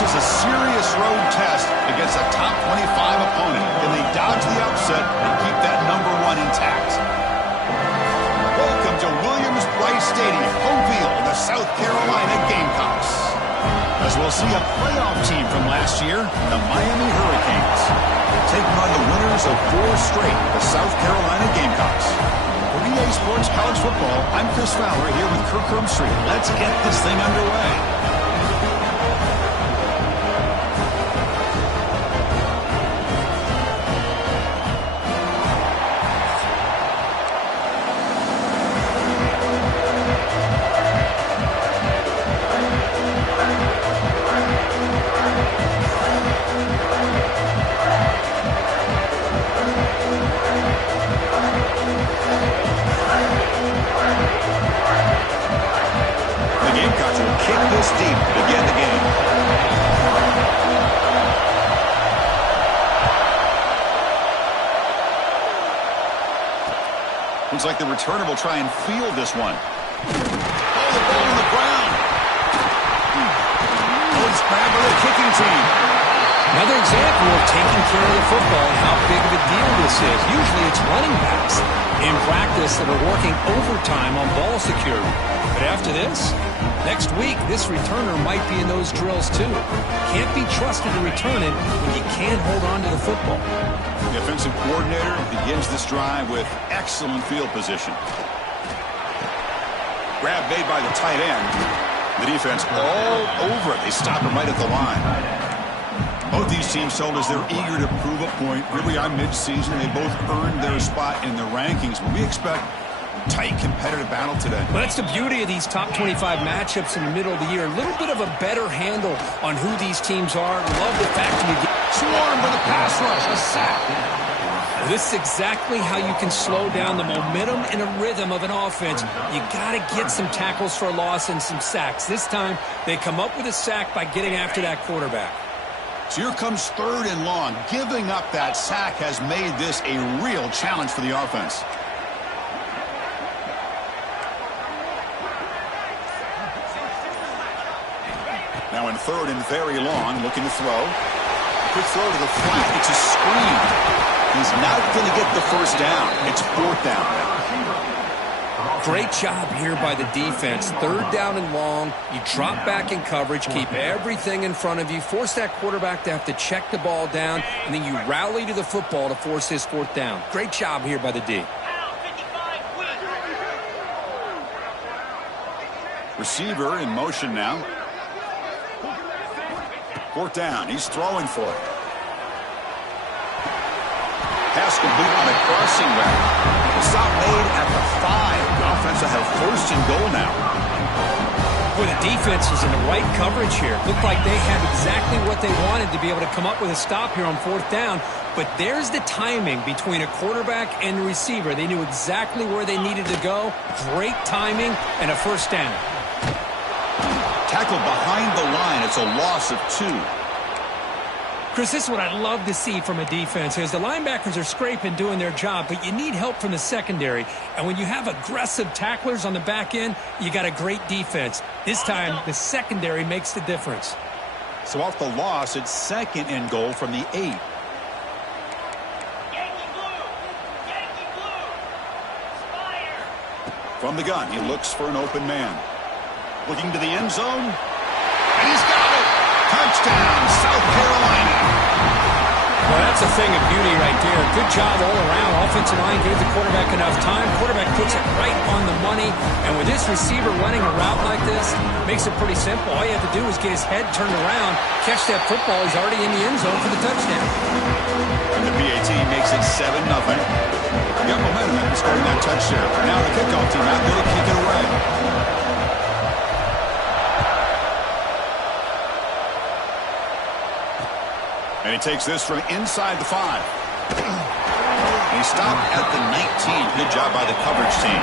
This is a serious road test against a top 25 opponent. Can they dodge the upset and keep that #1 intact? Welcome to Williams-Brice Stadium, home field of the South Carolina Gamecocks. As we'll see a playoff team from last year, the Miami Hurricanes, taking on the winners of 4 straight, the South Carolina Gamecocks. For EA Sports College Football, I'm Chris Fowler here with Kirk Herbstreit. Let's get this thing underway. Looks like the returner will try and field this one. Oh, the ball on the ground. Oh, it's grabbed by the kicking team. Another example of taking care of the football and how big of a deal this is. Usually it's running backs in practice that are working overtime on ball security. But after this, next week, this returner might be in those drills too. Can't be trusted to return it when you can't hold on to the football. The offensive coordinator begins this drive with excellent field position. Grab made by the tight end. The defense all over it. They stop him right at the line. Both these teams told us they're eager to prove a point. Here we are mid-season. They both earned their spot in the rankings, but we expect tight competitive battle today. Well, that's the beauty of these top 25 matchups in the middle of the year. A little bit of a better handle on who these teams are. Love the fact that we get swarmed with a pass rush, a sack. Well, this is exactly how you can slow down the momentum and a rhythm of an offense. You got to get some tackles for a loss and some sacks. This time, they come up with a sack by getting after that quarterback. So here comes 3rd and long. Giving up that sack has made this a real challenge for the offense. Now in 3rd and very long, looking to throw. Quick throw to the flat. It's a screen. He's not going to get the first down. It's 4th down. Great job here by the defense. 3rd down and long. You drop back in coverage, keep everything in front of you, force that quarterback to have to check the ball down, and then you rally to the football to force his 4th down. Great job here by the D. Receiver in motion now. 4th down. He's throwing for it. Pass complete on a crossing route. Stop made at the 5. The offense will have 1st and goal now. Boy, the defense was in the right coverage here. Looked like they had exactly what they wanted to be able to come up with a stop here on 4th down. But there's the timing between a quarterback and the receiver. They knew exactly where they needed to go. Great timing and a 1st down. Tackled behind the line. It's a loss of 2. Chris, this is what I love to see from a defense is the linebackers are scraping, doing their job, but you need help from the secondary. And when you have aggressive tacklers on the back end, you got a great defense. This time, the secondary makes the difference. So off the loss, it's 2nd and goal from the 8. From the gun, he looks for an open man. Looking to the end zone. And he's got it. Touchdown, South Carolina. Well, that's a thing of beauty right there. Good job all around. Offensive line gave the quarterback enough time. Quarterback puts it right on the money. And with this receiver running a route like this, makes it pretty simple. All you have to do is get his head turned around, catch that football. He's already in the end zone for the touchdown. And the PAT makes it 7-0. Got momentum after scoring that touchdown. Now the kickoff team out there to kick it away. And he takes this from inside the 5. And he stopped at the 19. Good job by the coverage team.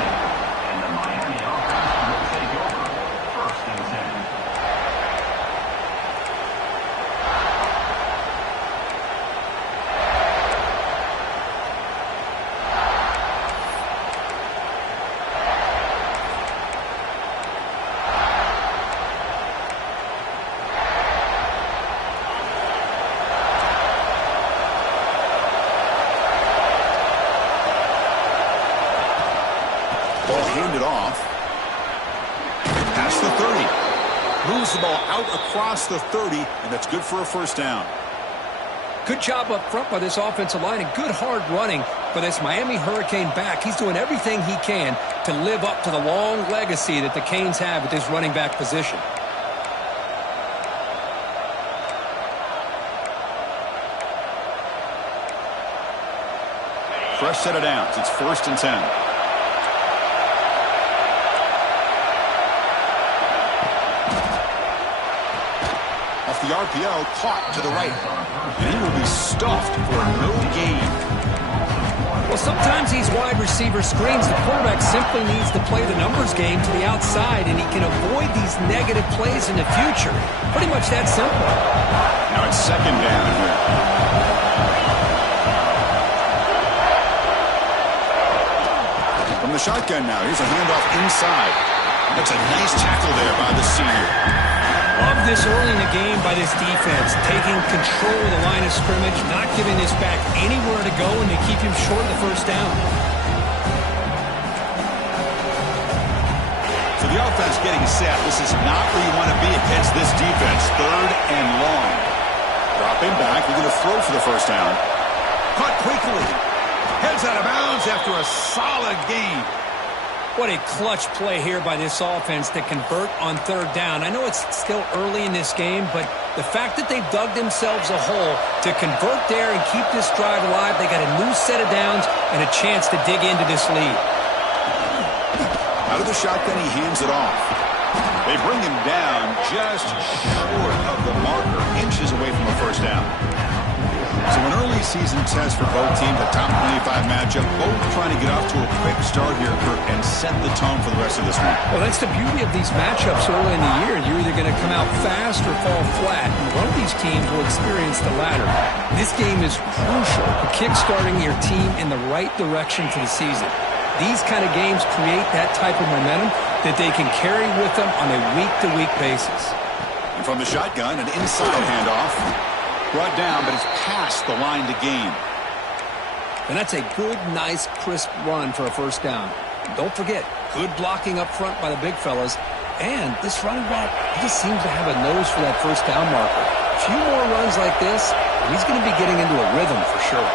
Ball handed off. Past the 30. Moves the ball out across the 30, and that's good for a first down. Good job up front by this offensive line and good hard running for this Miami Hurricane back. He's doing everything he can to live up to the long legacy that the Canes have at this running back position. Fresh set of downs. It's 1st and 10. Off the RPO, caught to the right. And he will be stuffed for no gain. Well, sometimes these wide receiver screens, the quarterback simply needs to play the numbers game to the outside, and he can avoid these negative plays in the future. Pretty much that simple. Now it's 2nd down here. From the shotgun now, here's a handoff inside. That's a nice tackle there by the senior. Love this early in the game by this defense, taking control of the line of scrimmage, not giving this back anywhere to go, and to keep him short of the first down. So the offense getting set. This is not where you want to be against this defense. 3rd and long. Dropping back, we're going to throw for the first down. Caught quickly. Heads out of bounds after a solid gain. What a clutch play here by this offense to convert on 3rd down. I know it's still early in this game, but the fact that they've dug themselves a hole to convert there and keep this drive alive, they got a new set of downs and a chance to dig into this lead. Out of the shotgun, he hands it off. They bring him down just short of the marker, inches away from a first down. So an early season test for both teams, a top 25 matchup, both trying to get off to a quick start here, Kirk, and set the tone for the rest of this one. Well, that's the beauty of these matchups early in the year. You're either going to come out fast or fall flat, and one of these teams will experience the latter. This game is crucial for kick-starting your team in the right direction for the season. These kind of games create that type of momentum that they can carry with them on a week-to-week basis. And from the shotgun, an inside handoff. Brought down, but it's past the line to gain. And that's a good, nice, crisp run for a first down. Don't forget, good blocking up front by the big fellas. And this running back, he just seems to have a nose for that first down marker. A few more runs like this, and he's going to be getting into a rhythm for sure.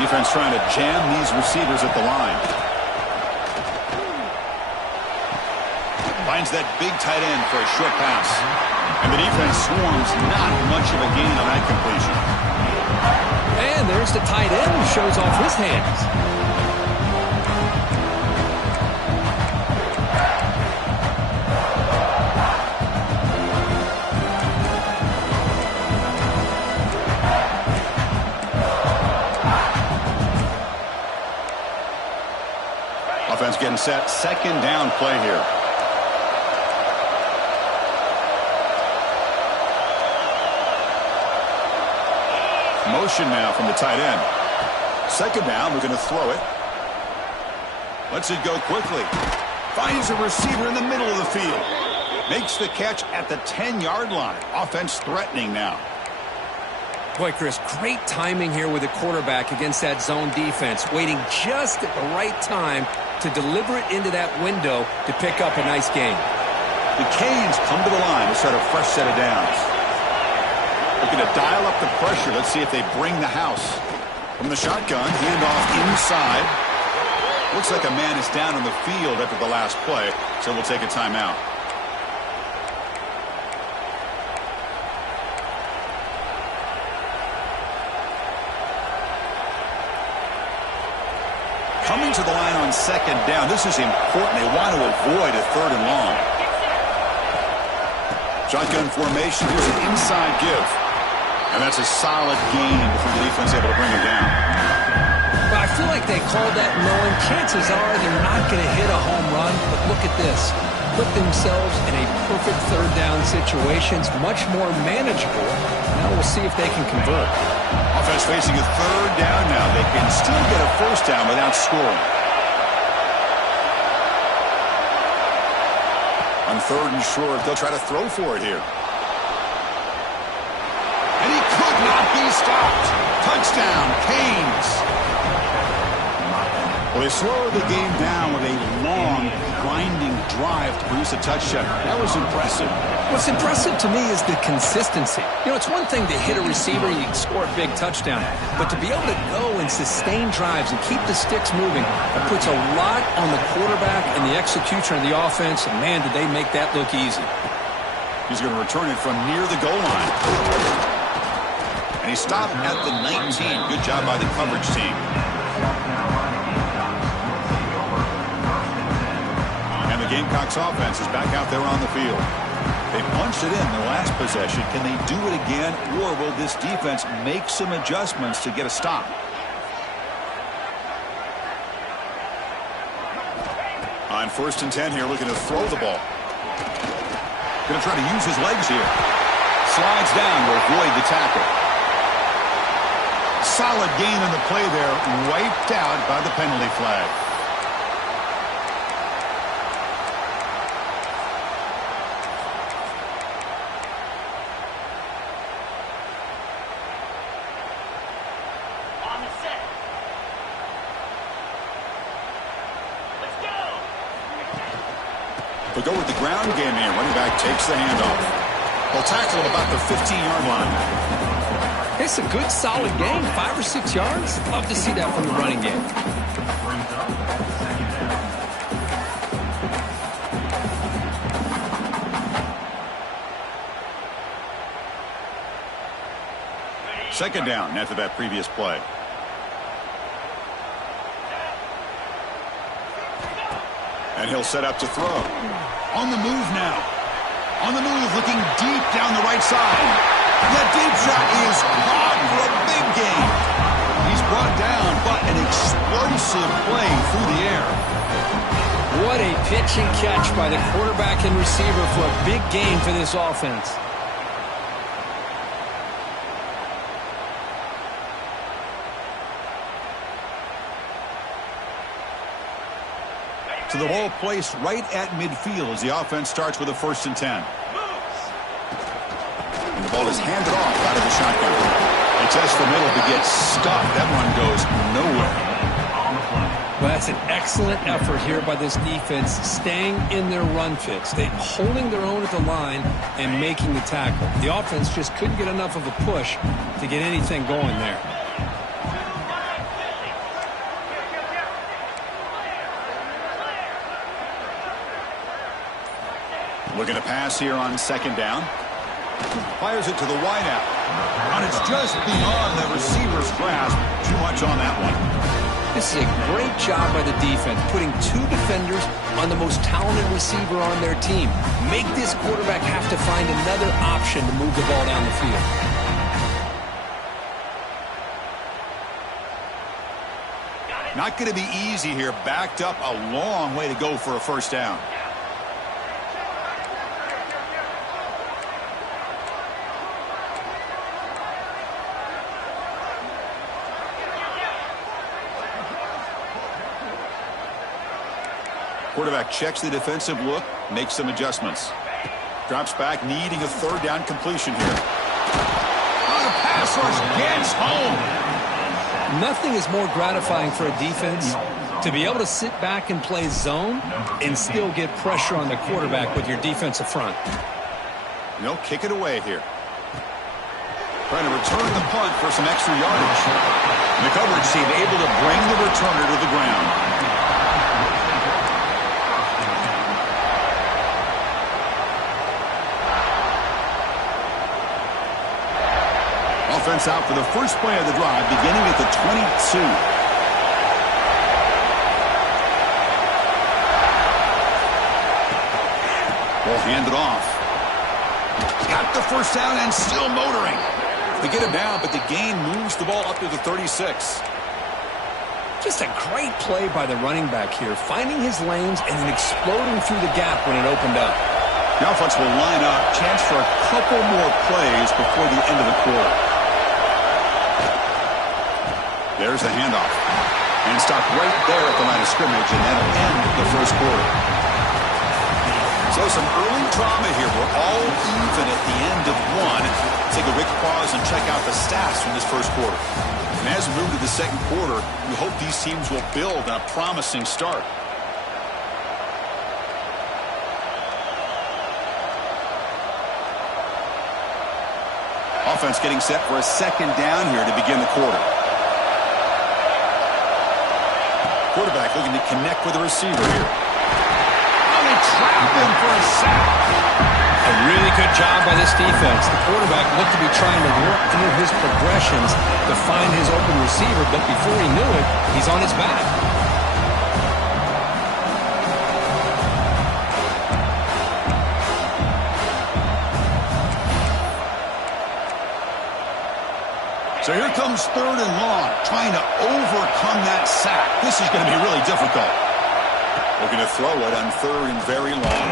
Defense trying to jam these receivers at the line. Finds that big tight end for a short pass. And the defense swarms, not much of a gain on that completion. And there's the tight end who shows off his hands. Offense getting set. 2nd down play here. Motion now from the tight end. 2nd down, we're going to throw it. Lets it go quickly. Finds a receiver in the middle of the field. Makes the catch at the 10-yard line. Offense threatening now. Boy, Chris, great timing here with the quarterback against that zone defense, waiting just at the right time to deliver it into that window to pick up a nice gain. The Canes come to the line to start a fresh set of downs. Looking to dial up the pressure. Let's see if they bring the house. From the shotgun, handoff inside. Looks like a man is down on the field after the last play, so we'll take a timeout. Coming to the line on 2nd down. This is important. They want to avoid a 3rd and long. Shotgun formation. Here's an inside give. And that's a solid gain before the defense able to bring him down. But I feel like they called that knowing chances are they're not going to hit a home run. But look at this. Put themselves in a perfect 3rd down situation. It's much more manageable. Now we'll see if they can convert. Offense facing a 3rd down now. They can still get a first down without scoring. On 3rd and short, they'll try to throw for it here. And he could not stopped. Touchdown, Canes. Well, they slowed the game down with a long, grinding drive to produce a touchdown. That was impressive. What's impressive to me is the consistency. You know, it's one thing to hit a receiver and you can score a big touchdown, but to be able to go and sustain drives and keep the sticks moving, it puts a lot on the quarterback and the execution of the offense, and man, did they make that look easy. He's going to return it from near the goal line. And he stopped at the 19. Good job by the coverage team. And the Gamecocks offense is back out there on the field. They punched it in the last possession. Can they do it again, or will this defense make some adjustments to get a stop? On 1st and 10 here, looking to throw the ball. Going to try to use his legs here. Slides down to avoid the tackle. Solid gain on the play there, wiped out by the penalty flag. They'll go with the ground game here. Running back takes the handoff. They'll tackle him about the 15-yard line. It's a good, solid game, 5 or 6 yards. Love to see that from the running game. Second down after that previous play. And he'll set up to throw. On the move now. On the move, looking deep down the right side. That deep shot is caught for a big gain. He's brought down, but an explosive play through the air. What a pitch and catch by the quarterback and receiver for a big gain for this offense. To the ball placed right at midfield as the offense starts with a 1st and 10. And the ball is handed off out of the shotgun. They test the middle to get stuck. That one goes nowhere. Well, that's an excellent effort here by this defense, staying in their run fits. They holding their own at the line and making the tackle. The offense just couldn't get enough of a push to get anything going there. Looking to pass here on 2nd down. Fires it to the wideout. And it's just beyond the receiver's grasp. Too much on that one. This is a great job by the defense, putting 2 defenders on the most talented receiver on their team. Make this quarterback have to find another option to move the ball down the field. Not going to be easy here. Backed up a long way to go for a 1st down. Quarterback checks the defensive look, makes some adjustments. Drops back, needing a 3rd down completion here. On a pass rush, gets home. Nothing is more gratifying for a defense to be able to sit back and play zone and still get pressure on the quarterback with your defensive front. They'll kick it away here. Trying to return the punt for some extra yardage. And the coverage team able to bring the returner to the ground. Offense out for the first play of the drive, beginning at the 22. Ball handed off. Got the 1st down and still motoring. They get him down, but the gain moves the ball up to the 36. Just a great play by the running back here, finding his lanes and then exploding through the gap when it opened up. The offense will line up. Chance for a couple more plays before the end of the quarter. There's the handoff. And stop right there at the line of scrimmage, and that'll end the 1st quarter. So So some early drama here. We're all even at the end of one. Take a quick pause and check out the stats from this first quarter. And as we move to the second quarter, we hope these teams will build on a promising start. Offense getting set for a second down here to begin the quarter. Quarterback looking to connect with the receiver here. And they trap him for a sack. A really good job by this defense. The quarterback looked to be trying to work through his progressions to find his open receiver, but before he knew it, he's on his back. So here comes 3rd and long, trying to overcome that sack. This is going to be really difficult. Looking to throw it on 3rd and very long.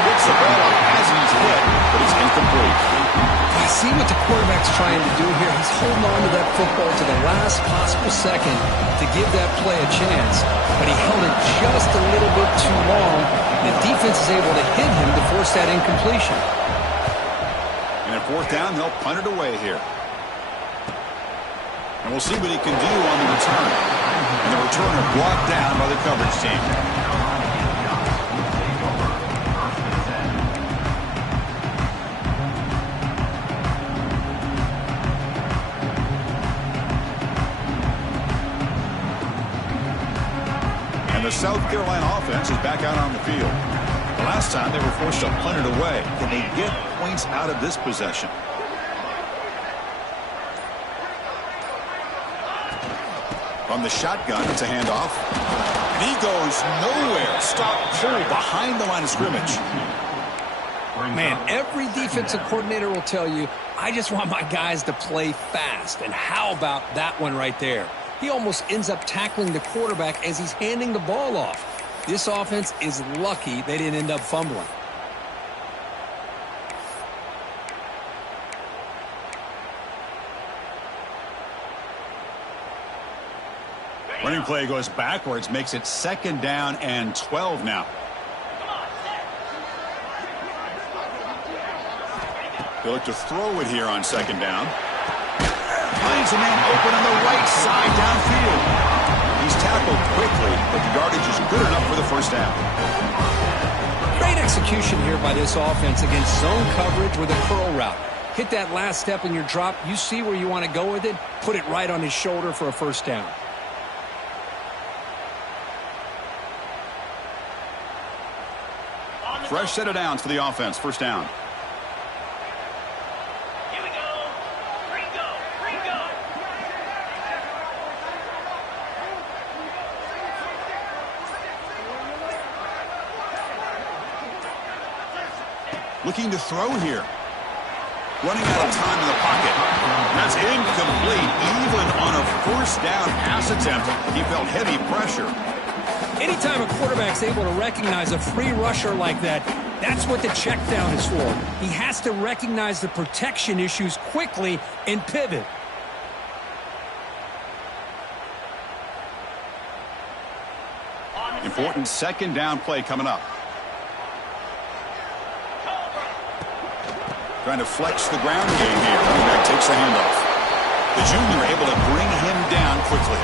Gets the ball up as he's hit, but it's incomplete. I see what the quarterback's trying to do here. He's holding on to that football to the last possible second to give that play a chance, but he held it just a little bit too long. The defense is able to hit him to force that incompletion. And at 4th down, they'll punt it away here. And we'll see what he can do on the return. And the returner brought down by the coverage team. And the South Carolina offense is back out on the field. The last time they were forced to punt it away. Can they get points out of this possession? From the shotgun, it's a handoff. And he goes nowhere. Stop pull behind the line of scrimmage. Man, every defensive coordinator will tell you, I just want my guys to play fast. And how about that one right there? He almost ends up tackling the quarterback as he's handing the ball off. This offense is lucky they didn't end up fumbling. Running play goes backwards, makes it 2nd down and 12 now. They look to throw it here on 2nd down. Finds a man open on the right side downfield. He's tackled quickly, but the yardage is good enough for the 1st down. Great execution here by this offense against zone coverage with a curl route. Hit that last step in your drop. You see where you want to go with it. Put it right on his shoulder for a 1st down. Fresh set of downs for the offense. 1st down. Here we go. Bring go. Looking to throw here. Running out of time in the pocket. That's incomplete. Even on a 1st down pass attempt, he felt heavy pressure. Anytime a quarterback's able to recognize a free rusher like that, that's what the check down is for. He has to recognize the protection issues quickly and pivot. Important 2nd down play coming up. Trying to flex the ground game here. Running back takes the handoff. The junior able to bring him down quickly.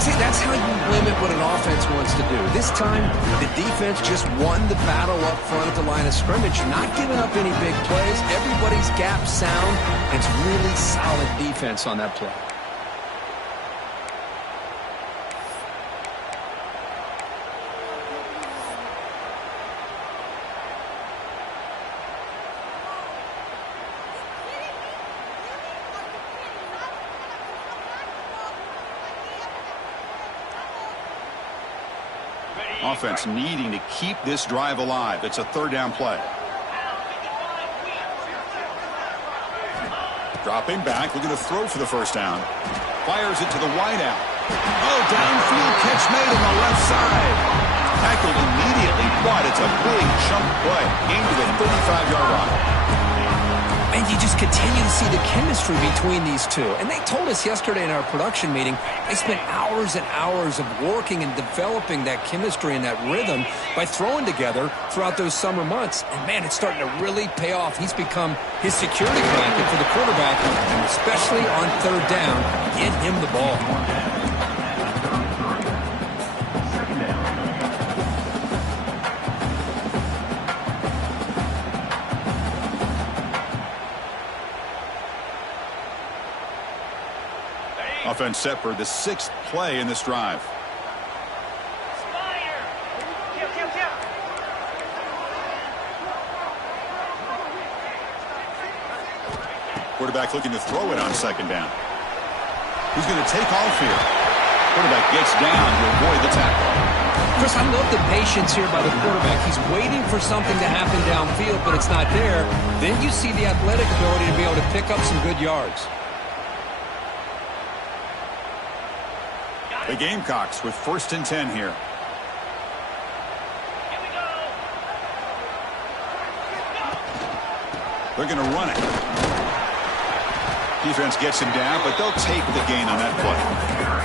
See, that's how you limit what an offense wants to do. This time, the defense just won the battle up front at the line of scrimmage, not giving up any big plays. Everybody's gap sound. It's really solid defense on that play. Offense needing to keep this drive alive. It's a 3rd down play. Dropping back, looking to throw for the 1st down. Fires it to the wideout. Oh, downfield catch made on the left side. Tackled immediately, but it's a big chunk play. Aimed to the 35-yard line. And you just continue to see the chemistry between these two. And they told us yesterday in our production meeting, they spent hours and hours of working and developing that chemistry and that rhythm by throwing together throughout those summer months. And, man, it's starting to really pay off. He's become his security blanket for the quarterback, and especially on third down, get him the ball. Offense set for the 6th play in this drive. Quarterback looking to throw it on 2nd down. Who's going to take off here? Quarterback gets down to avoid the tackle. Chris, I love the patience here by the quarterback. He's waiting for something to happen downfield, but it's not there. Then you see the athletic ability to be able to pick up some good yards. The Gamecocks with 1st and 10 here. They're going to run it. Defense gets him down, but they'll take the gain on that play.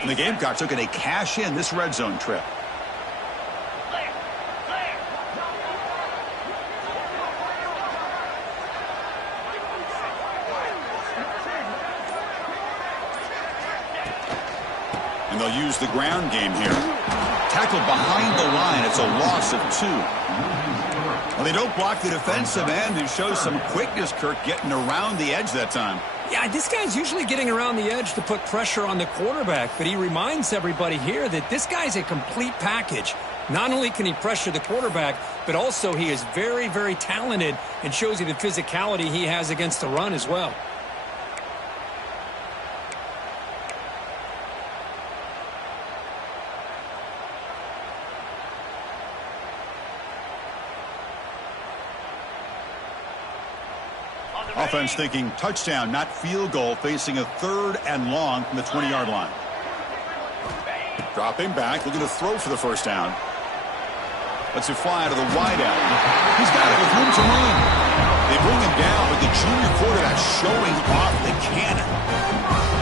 And the Gamecocks are going to cash in this red zone trip. And they'll use the ground game here. Tackled behind the line. It's a loss of 2. Well, they don't block the defensive end, who shows some quickness, Kirk, getting around the edge that time. Yeah, this guy's usually getting around the edge to put pressure on the quarterback, but he reminds everybody here that this guy's a complete package. Not only can he pressure the quarterback, but also he is very, very talented and shows you the physicality he has against the run as well. Offense thinking touchdown, not field goal, facing a 3rd and long from the 20-yard line. Dropping back, looking to throw for the 1st down. Lets it fly out of the wideout. He's got it with room to run. They bring him down, but the junior quarterback showing off the cannon.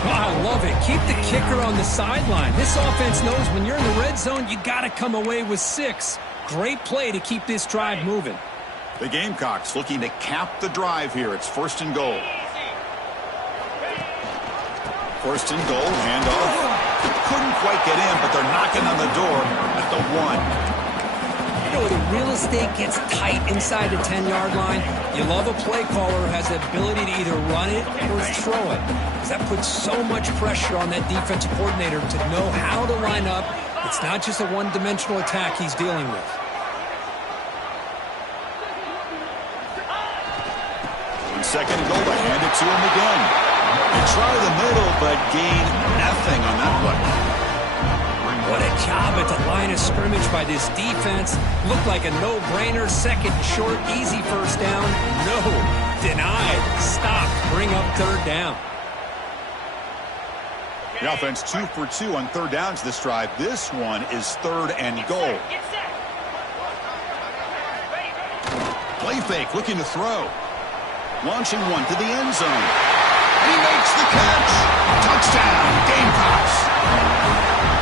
Oh, I love it. Keep the kicker on the sideline. This offense knows when you're in the red zone, you got to come away with 6. Great play to keep this drive moving. The Gamecocks looking to cap the drive here. It's 1st and goal. 1st and goal, handoff. Couldn't quite get in, but they're knocking on the door at the 1. You know, the real estate gets tight inside the 10-yard line. You love a play caller who has the ability to either run it or throw it, because that puts so much pressure on that defensive coordinator to know how to line up. It's not just a one-dimensional attack he's dealing with. On 2nd and goal, they hand it to him again. They try the middle, but gain nothing on that play. What a job at the line of scrimmage by this defense. Looked like a no-brainer. 2nd and short, easy 1st down. No, denied. Stop. Bring up 3rd down. The offense 2 for 2 on 3rd downs this drive. This one is 3rd and goal. Play fake, looking to throw. Launching one to the end zone. He makes the catch. Touchdown, Gamecocks.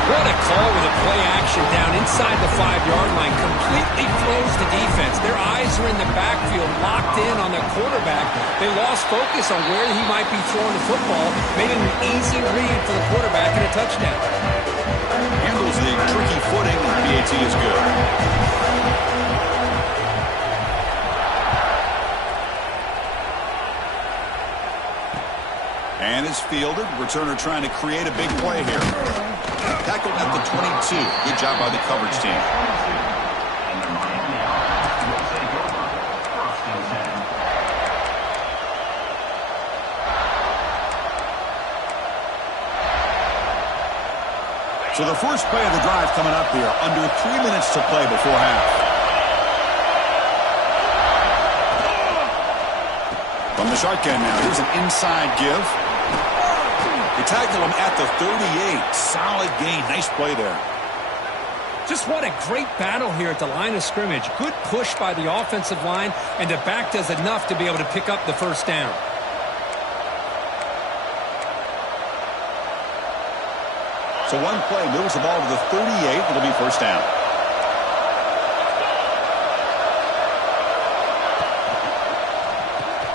What a call with a play action down inside the 5-yard line. Completely throws the defense. Their eyes are in the backfield, locked in on the quarterback. They lost focus on where he might be throwing the football. Made it an easy read for the quarterback and a touchdown. Handles the tricky footing, and BAT is good. And it's fielded. Returner trying to create a big play here. Tackled at the 22. Good job by the coverage team. So the first play of the drive coming up here, under 3 minutes to play before half. From the shotgun now, here's an inside give. They tackle him at the 38. Solid gain. Nice play there. Just what a great battle here at the line of scrimmage. Good push by the offensive line, and the back does enough to be able to pick up the first down. So one play moves the ball to the 38. It'll be first down.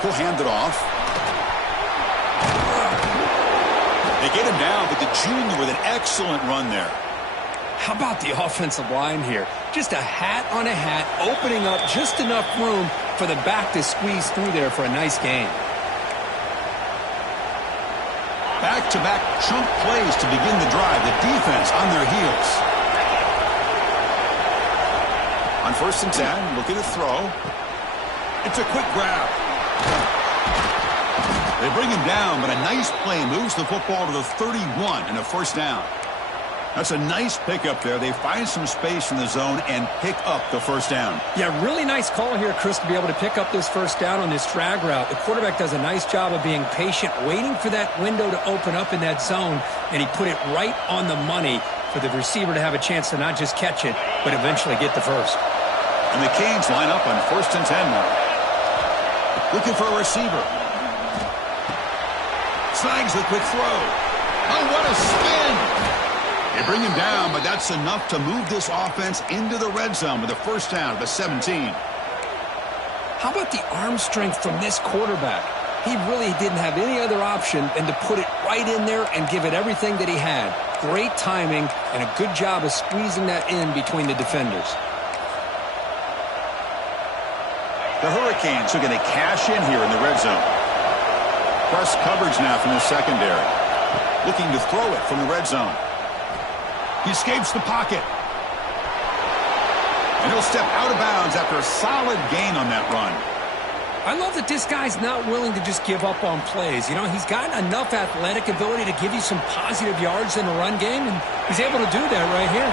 He'll hand it off. They get him down, but the junior with an excellent run there. How about the offensive line here? Just a hat on a hat, opening up just enough room for the back to squeeze through there for a nice gain. Back-to-back chunk plays to begin the drive. The defense on their heels. On 1st and 10, looking to throw. It's a quick grab. They bring him down, but a nice play moves the football to the 31 and a first down. That's a nice pickup there. They find some space in the zone and pick up the first down. Yeah, really nice call here, Chris, to be able to pick up this first down on this drag route. The quarterback does a nice job of being patient, waiting for that window to open up in that zone, and he put it right on the money for the receiver to have a chance to not just catch it, but eventually get the first. And the Canes line up on 1st and 10 now. Looking for a receiver. Snags the quick throw. Oh, what a spin! They bring him down, but that's enough to move this offense into the red zone with a first down at the 17. How about the arm strength from this quarterback? He really didn't have any other option than to put it right in there and give it everything that he had. Great timing and a good job of squeezing that in between the defenders. The Hurricanes are going to cash in here in the red zone. Press coverage now from the secondary. Looking to throw it from the red zone. He escapes the pocket. And he'll step out of bounds after a solid gain on that run. I love that this guy's not willing to just give up on plays. You know, he's got enough athletic ability to give you some positive yards in the run game, and he's able to do that right here.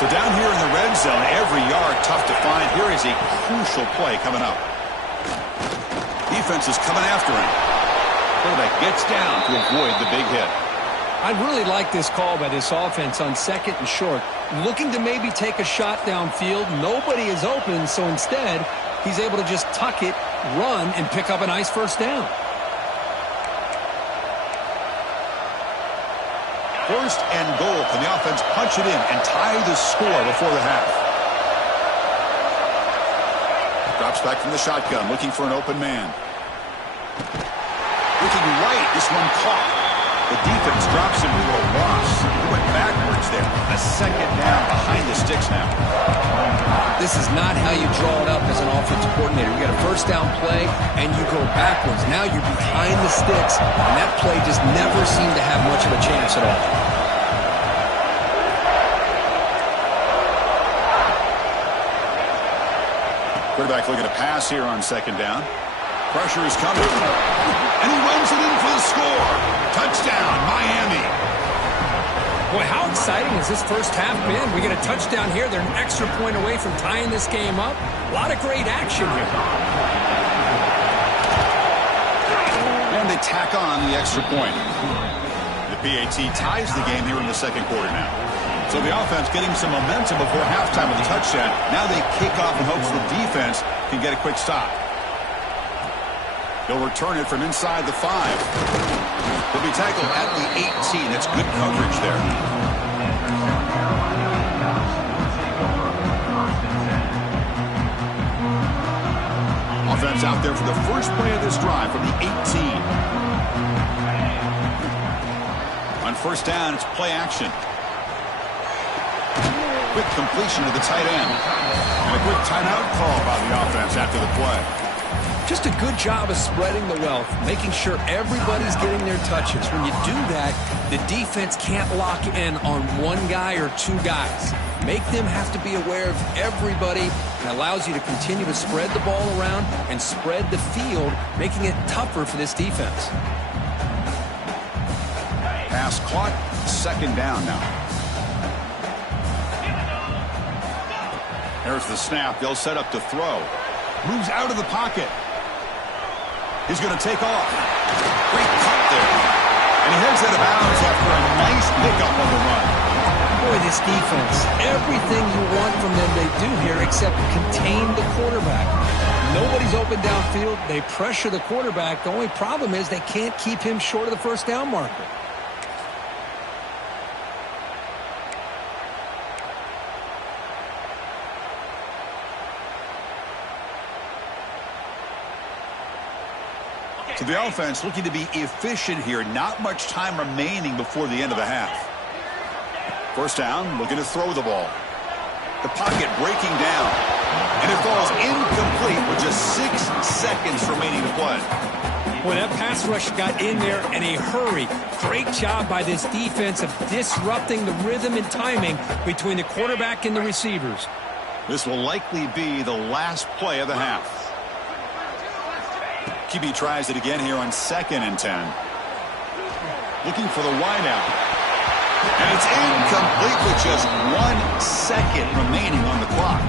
So down here in the red zone, every yard tough to find. Here is a crucial play coming up. Defense is coming after him. Quarterback gets down to avoid the big hit. I really like this call by this offense on 2nd and short. Looking to maybe take a shot downfield. Nobody is open, so instead, he's able to just tuck it, run, and pick up a nice first down. 1st and goal. Can the offense punch it in and tie the score before the half? Drops back from the shotgun, looking for an open man. Looking right, this one caught. The defense drops him to a loss. He went backwards there. A second down behind the sticks now. This is not how you draw it up as an offensive coordinator. You got a first down play, and you go backwards. Now you're behind the sticks, and that play just never seemed to have much of a chance at all. Quarterback looking to pass here on 2nd down. Pressure is coming. And he runs it in for the score. Touchdown, Miami. Boy, how exciting has this first half been? We get a touchdown here. They're an extra point away from tying this game up. A lot of great action here. And they tack on the extra point. The PAT ties the game here in the 2nd quarter now. So the offense getting some momentum before halftime with a touchdown. Now they kick off in hopes the defense can get a quick stop. They'll return it from inside the 5. They'll be tackled at the 18. That's good coverage there. Offense out there for the first play of this drive from the 18. On 1st down, it's play action. Quick completion to the tight end. And a quick timeout call by the offense after the play. Just a good job of spreading the wealth, making sure everybody's getting their touches. When you do that, the defense can't lock in on one guy or two guys. Make them have to be aware of everybody, and allows you to continue to spread the ball around and spread the field, making it tougher for this defense. Pass caught, 2nd down now. There's the snap. They'll set up to throw. Moves out of the pocket. He's going to take off. Great cut there. And he heads out of bounds after a nice pickup on the run. Boy, this defense, everything you want from them they do here except contain the quarterback. Nobody's open downfield. They pressure the quarterback. The only problem is they can't keep him short of the first down marker. So the offense looking to be efficient here. Not much time remaining before the end of the half. First down, looking to throw the ball. The pocket breaking down. And it falls incomplete with just 6 seconds remaining to play. Boy, that pass rush got in there in a hurry. Great job by this defense of disrupting the rhythm and timing between the quarterback and the receivers. This will likely be the last play of the half. QB tries it again here on 2nd and 10. Looking for the wideout. And it's incomplete with just 1 second remaining on the clock.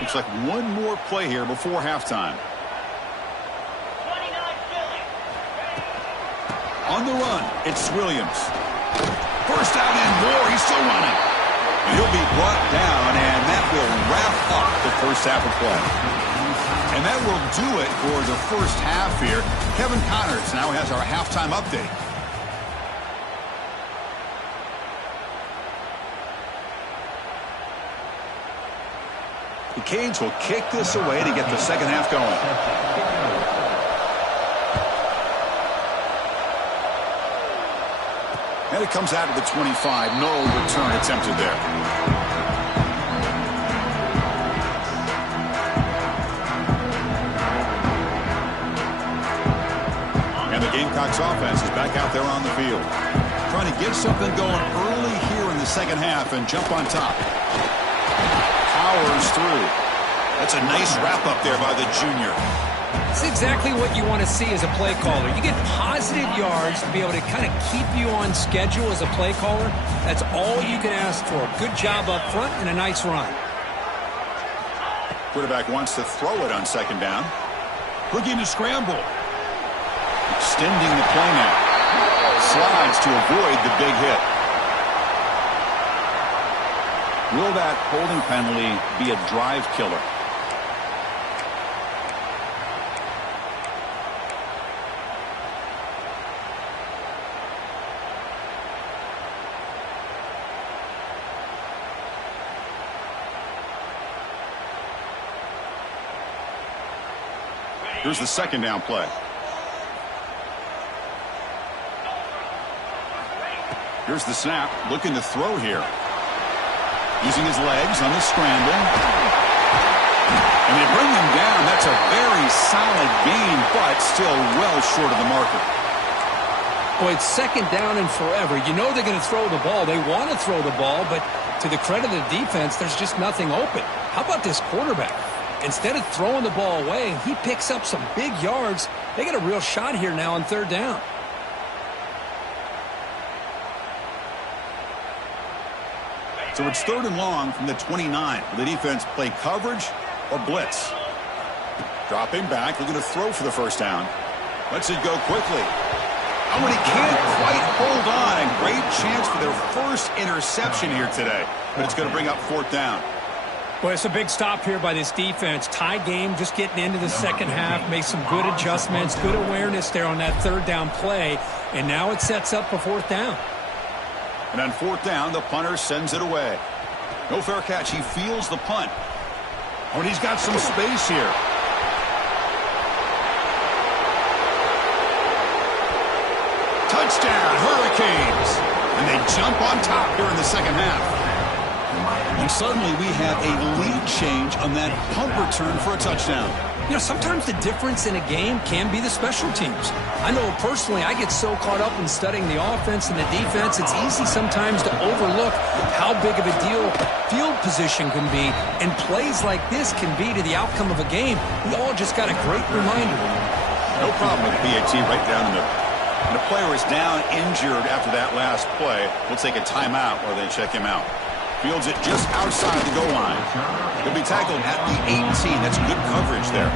Looks like one more play here before halftime. On the run, it's Williams. First down and more. He's still running. And he'll be brought down, and that will wrap up the first half of play. And that will do it for the first half here. Kevin Connors now has our halftime update. The Canes will kick this away to get the second half going. And it comes out of the 25. No return attempted there. And the Gamecocks offense is back out there on the field. Trying to get something going early here in the second half and jump on top. Powers through. That's a nice wrap up there by the junior. It's exactly what you want to see as a play caller. You get positive yards to be able to kind of keep you on schedule as a play caller. That's all you can ask for. Good job up front and a nice run. Quarterback wants to throw it on 2nd down. Looking to scramble. Extending the play now. Slides to avoid the big hit. Will that holding penalty be a drive killer? Here's the 2nd down play. Here's the snap. Looking to throw here. Using his legs on the scramble. And they bring him down. That's a very solid gain, but still well short of the marker. Boy, it's 2nd down and forever. You know they're going to throw the ball. They want to throw the ball, but to the credit of the defense, there's just nothing open. How about this quarterback? Instead of throwing the ball away, he picks up some big yards. They got a real shot here now on 3rd down. So it's 3rd and long from the 29. Will the defense play coverage or blitz? Dropping back, looking to throw for the first down. Lets it go quickly. Oh, and he can't quite hold on. A great chance for their first interception here today. But it's going to bring up 4th down. Well, it's a big stop here by this defense. Tie game, just getting into the second half. Make some good adjustments, good awareness there on that 3rd down play. And now it sets up for 4th down. And on 4th down, the punter sends it away. No fair catch. He feels the punt. Oh, and he's got some space here. Touchdown, Hurricanes. And they jump on top here in the second half. And suddenly we have a lead change on that punt return for a touchdown. You know, sometimes the difference in a game can be the special teams. I know personally I get so caught up in studying the offense and the defense, it's easy sometimes to overlook how big of a deal field position can be, and plays like this can be to the outcome of a game. We all just got a great reminder. No problem with PAT right down the middle. And the player is down injured after that last play. We'll take a timeout or they check him out. Fields it just outside the goal line. He'll be tackled at the 18. That's good coverage there.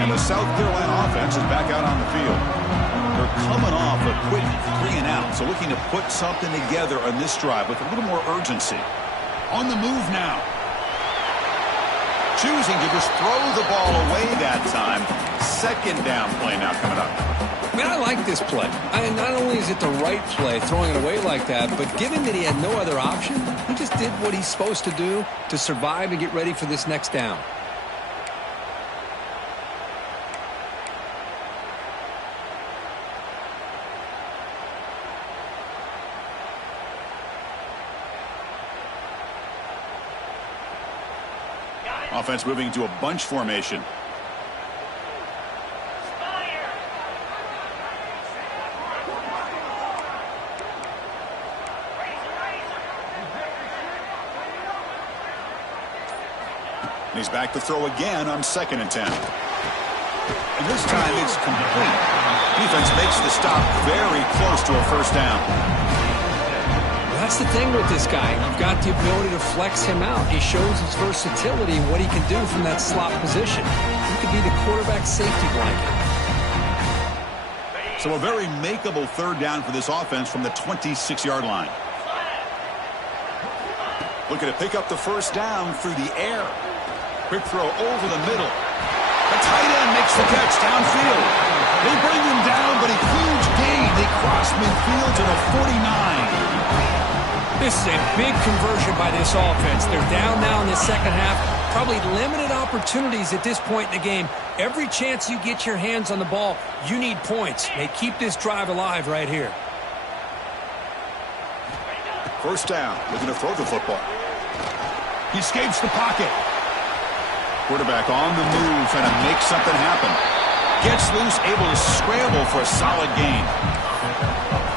And the South Carolina offense is back out on the field. They're coming off a quick 3-and-out, so looking to put something together on this drive with a little more urgency. On the move now. Choosing to just throw the ball away that time. Second down play now coming up. Man, I like this play. Not only is it the right play, throwing it away like that, but given that he had no other option, he just did what he's supposed to do to survive and get ready for this next down. Offense moving into a bunch formation. And he's back to throw again on 2nd and 10. And this time it's complete. Defense makes the stop very close to a first down. That's the thing with this guy. You've got the ability to flex him out. He shows his versatility and what he can do from that slot position. He could be the quarterback safety blanket. So a very makeable third down for this offense from the 26-yard line. Looking to pick up the first down through the air. Quick throw over the middle. The tight end makes the catch downfield. They bring him down, but a huge gain. They cross midfield to the 49. This is a big conversion by this offense. They're down now in the second half. Probably limited opportunities at this point in the game. Every chance you get your hands on the ball, you need points. They keep this drive alive right here. First down, looking to throw the football. He escapes the pocket. Quarterback on the move, trying to make something happen. Gets loose, able to scramble for a solid gain.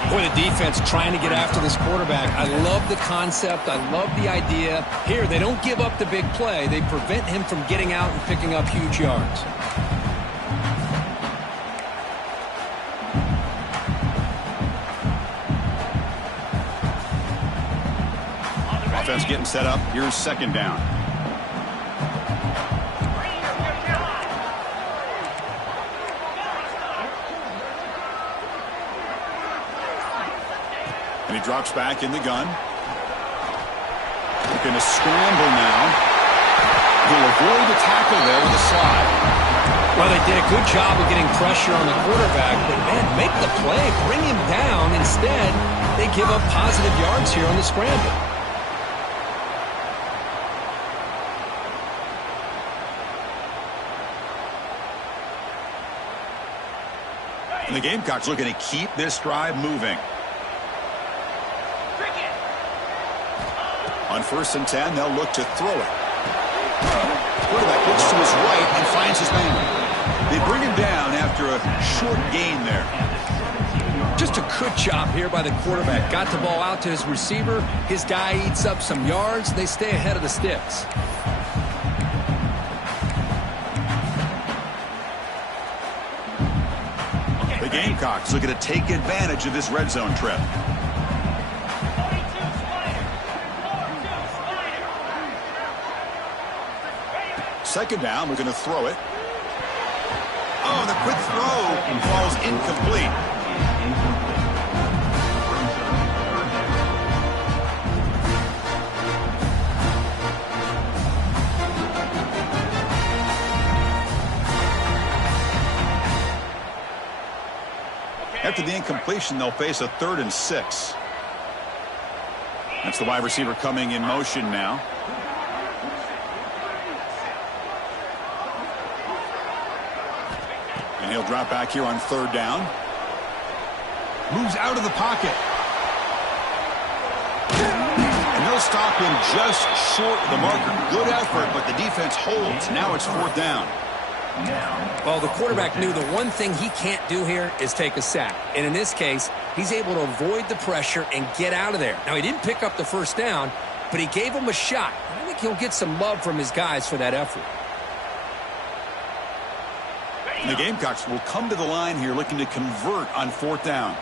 Boy, the defense trying to get after this quarterback. I love the concept. I love the idea. Here, they don't give up the big play. They prevent him from getting out and picking up huge yards. Offense getting set up. Here's 2nd down. And he drops back in the gun. Looking to scramble now. He'll avoid the tackle there with a slide. Well, they did a good job of getting pressure on the quarterback, but, man, make the play, bring him down. Instead, they give up positive yards here on the scramble. And the Gamecocks looking to keep this drive moving. On 1st and 10, they'll look to throw it. Quarterback looks to his right and finds his man. They bring him down after a short gain there. Just a good job here by the quarterback. Got the ball out to his receiver. His guy eats up some yards. They stay ahead of the sticks. The Gamecocks looking to take advantage of this red zone trip. Second down, we're going to throw it. Oh, the quick throw falls incomplete. After the incompletion, they'll face a 3rd and 6. That's the wide receiver coming in motion now. And he'll drop back here on 3rd down. Moves out of the pocket. And they'll stop him just short of the marker. Good effort, but the defense holds. Now it's 4th down. Well, the quarterback knew the one thing he can't do here is take a sack. And in this case, he's able to avoid the pressure and get out of there. Now, he didn't pick up the first down, but he gave him a shot. I think he'll get some love from his guys for that effort. And the Gamecocks will come to the line here looking to convert on 4th down.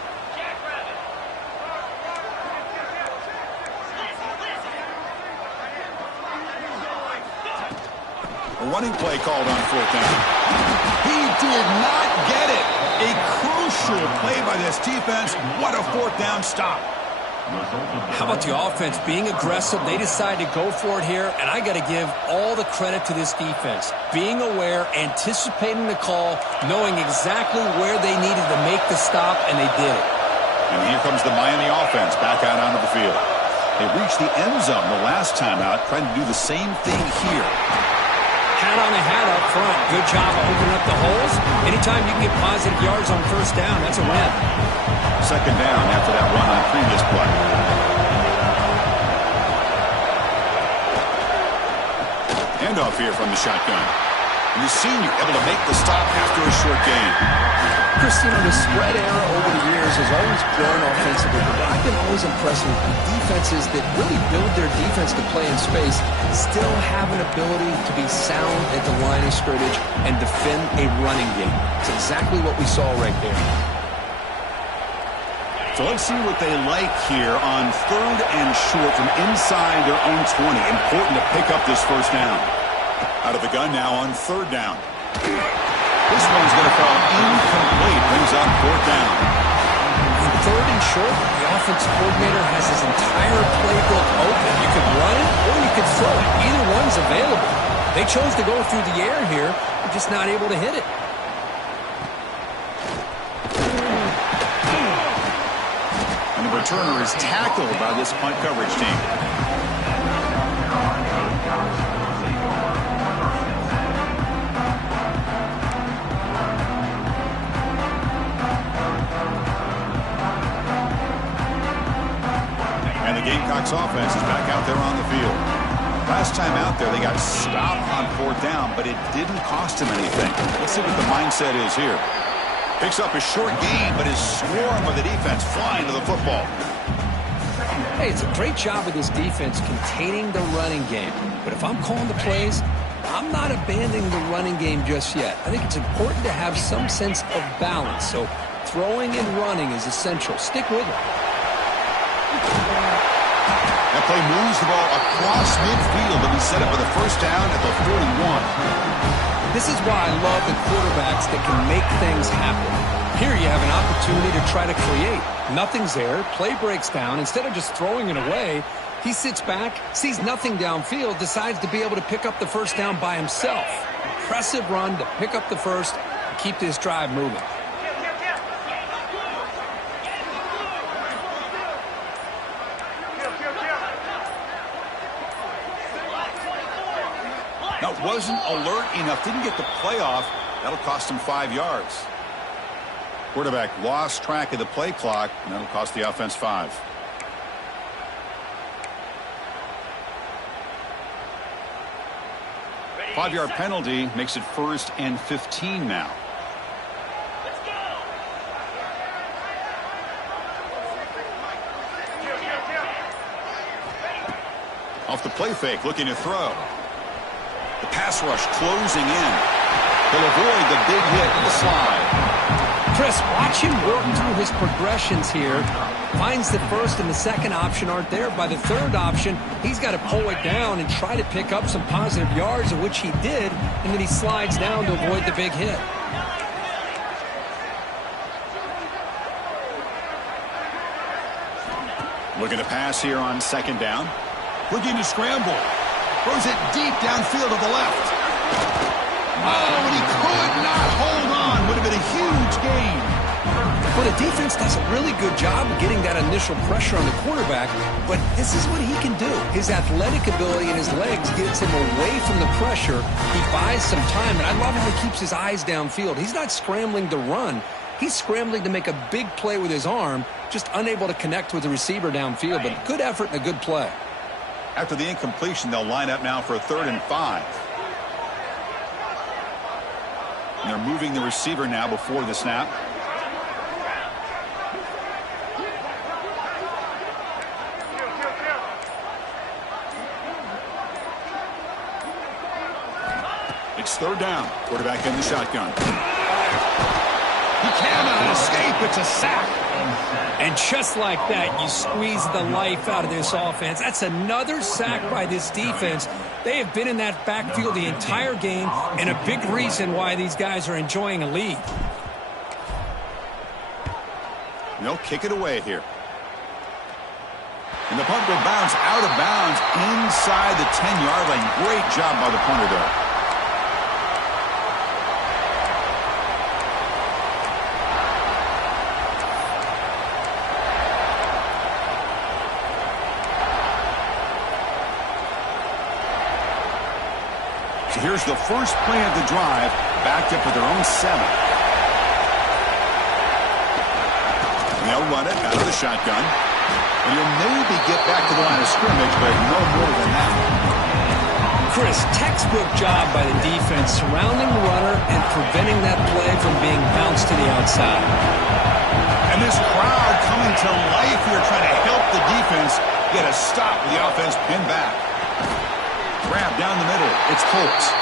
A running play called on 4th down. He did not get it. A crucial play by this defense. What a 4th down stop. How about the offense being aggressive? They decide to go for it here, and I got to give all the credit to this defense. Being aware, anticipating the call, knowing exactly where they needed to make the stop, and they did it. And here comes the Miami offense back out onto the field. They reached the end zone the last time out, trying to do the same thing here. Hat on a hat up front. Good job of opening up the holes. Anytime you can get positive yards on 1st down, that's a win. 2nd down after that run on previous play. Handoff here from the shotgun. And the senior able to make the stop after a short gain. Christine, the spread era over the years has always grown offensively, but I've been always impressed with defenses that really build their defense to play in space, still have an ability to be sound at the line of scrimmage and defend a running game. It's exactly what we saw right there. So let's see what they like here on 3rd and short from inside their own 20. Important to pick up this 1st down. Out of the gun now on 3rd down. This one's going to fall incomplete. Brings up 4th down. On 3rd and short, the offensive coordinator has his entire playbook open. You could run it or you could throw it. Either one's available. They chose to go through the air here. They're just not able to hit it. And the returner is tackled by this punt coverage team. And the Gamecocks offense is back out there on the field. Last time out there, they got stopped on 4th down, but it didn't cost him anything. Let's see what the mindset is here. Picks up a short gain, but is swarmed by the defense flying to the football. Hey, it's a great job of this defense containing the running game. But if I'm calling the plays, I'm not abandoning the running game just yet. I think it's important to have some sense of balance. So throwing and running is essential. Stick with it. That play moves the ball across midfield to be set up with a 1st down at the 41. This is why I love the quarterbacks that can make things happen. Here you have an opportunity to try to create. Nothing's there. Play breaks down. Instead of just throwing it away, he sits back, sees nothing downfield, decides to be able to pick up the 1st down by himself. Impressive run to pick up the 1st and keep this drive moving. Now, wasn't alert enough, didn't get the play off. That'll cost him 5 yards. Quarterback lost track of the play clock, and that'll cost the offense 5. Five-yard penalty makes it 1st and 15 now. Let's go. Off the play fake, looking to throw. The pass rush closing in. He'll avoid the big hit in the slide. Chris, watch him work through his progressions here. Finds the 1st and the 2nd option aren't there. By the 3rd option, he's got to pull it down and try to pick up some positive yards, of which he did, and then he slides down to avoid the big hit. Looking to pass here on 2nd down. Looking to scramble. Throws it deep downfield to the left. Oh, and he could not hold on. Would have been a huge gain. Well, the defense does a really good job of getting that initial pressure on the quarterback, but this is what he can do. His athletic ability and his legs gets him away from the pressure. He buys some time, and I love how he keeps his eyes downfield. He's not scrambling to run. He's scrambling to make a big play with his arm, just unable to connect with the receiver downfield, but good effort and a good play. After the incompletion, they'll line up now for a 3rd and 5. And they're moving the receiver now before the snap. It's 3rd down. Quarterback in the shotgun. He cannot escape. It's a sack. And just like that, you squeeze the life out of this offense. That's another sack by this defense. They have been in that backfield the entire game, and a big reason why these guys are enjoying a lead. They'll kick it away here. And the punt will bounce out of bounds inside the 10-yard line. Great job by the punter there. So here's the first play of the drive, backed up with their own 7. They'll run it out of the shotgun. And he'll maybe get back to the line of scrimmage, but no more than that. Chris, textbook job by the defense surrounding the runner and preventing that play from being bounced to the outside. And this crowd coming to life here trying to help the defense get a stop with the offense pinned back. Grab down the middle. It's Colts.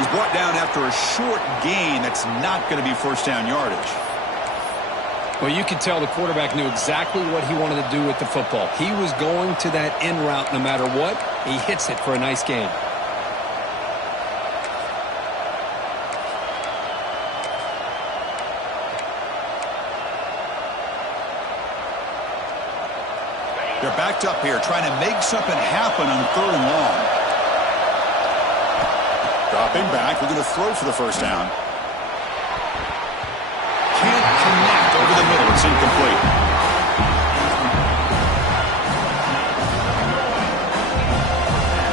He's brought down after a short gain that's not going to be first down yardage. Well, you could tell the quarterback knew exactly what he wanted to do with the football. He was going to that in route no matter what. He hits it for a nice gain. They're backed up here trying to make something happen on 3rd and long. Dropping back. We're going to throw for the first down. Can't connect over the middle. It's incomplete.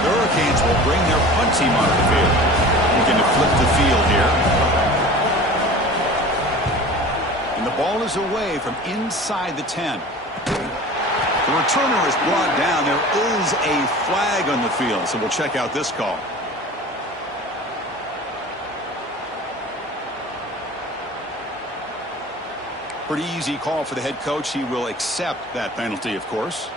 The Hurricanes will bring their punt team onto the field. Looking to flip the field here. And the ball is away from inside the 10. The returner is brought down. There is a flag on the field, so we'll check out this call. Pretty easy call for the head coach. He will accept that penalty, of course.